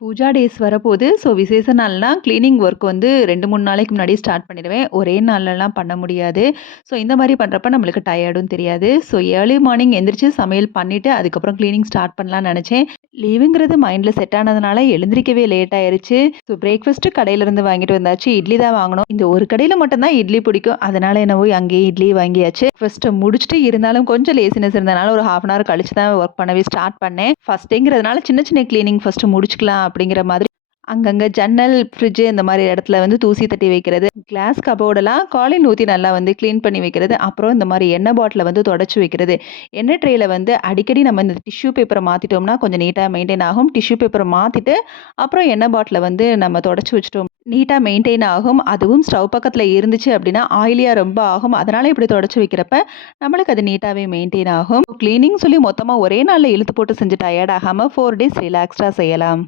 Pooja days வரப்போது. So விசேஷ நாள்னா கிளீனிங் ஒர்க் வந்து 2, 3 நாளைக்கு முன்னாடியே ஸ்டார்ட் பண்ணிடுவேன். ஒரே நாள்லலாம் பண்ண முடியாது. ஸோ இந்த மாரி பண்றப்ப நம்மளுக்கு டயர்டும் தெரியாது. ஸோ ஏர்லி மார்னிங் எந்திரிச்சு சமையல் பண்ணிட்டு, அதுக்கப்புறம் கிளீனிங் ஸ்டார்ட் பண்ணலான்னு நெனச்சேன். லீவுங்கிறது மைண்ட்ல செட் ஆனதுனால எழுந்திரிக்கவே லேட் ஆயிருச்சு. ஸோ பிரேக்ஃபாஸ்ட்டு கடையிலருந்து வாங்கிட்டு வந்தாச்சு. இட்லி தான் வாங்குனோம். இந்த ஒரு கடையில மட்டும் தான் இட்லி பிடிக்கும். அதனால என்னவோ அங்கேயே இட்லி வாங்கியாச்சு. ஃபர்ஸ்ட்டு முடிச்சுட்டு இருந்தாலும் கொஞ்சம் லேசினஸ் இருந்தனால ஒரு 1/2 அன் ஹவர் கழிச்சு தான் ஒர்க் பண்ணவே ஸ்டார்ட் பண்ணேன். ஃபர்ஸ்ட் டேங்கிறதுனால சின்ன சின்ன கிளீனிங் ஃபர்ஸ்ட்டு முடிச்சுக்கலாம் அப்படிங்கிற மாதிரி அங்கங்க ஜன்னல், ஃப்ரிட்ஜ் இந்த மாரி இடத்துல வந்து தூசி தட்டி வைக்கிறது. கிளாஸ் கபோர்டெல்லாம் காலின் ஊத்தி நல்லா வந்து கிளீன் பண்ணி வைக்கிறது. அப்புறம் இந்த மாரி எண்ணெய் பாட்டில வந்து தொடச்சு வைக்கிறது. எண்ணெய் ட்ரேல வந்து அடிக்கடி நம்ம இந்த டிஷ்யூ பேப்பர மாத்திட்டோம்னா கொஞ்சம் நீட்டா மெயின்டெயின் ஆகும். டிஷ்யூ பேப்பர மாத்திட்டு, அப்புறம் எண்ணெய் பாட்டில வந்து நம்ம தொடச்சு வச்சுட்டோம் நீட்டா மெயின்டெயின் ஆகும். அதுவும் ஸ்டவ் பக்கத்துல இருந்துச்சு அப்படின்னா, ஆயிலியா ரொம்ப ஆகும். அதனால இப்படி தொடச்சு வைக்கிறப்ப, நம்மளுக்கு அது நீட்டாவே மெயின்டெயின் ஆகும். கிளீனிங் சொல்லி மொத்தமா ஒரே நாள்ல இழுத்து போட்டு செஞ்சு டயர்ட் ஆகாம 4 டேஸ் ரிலாக்ஸ்டா செய்யலாம்.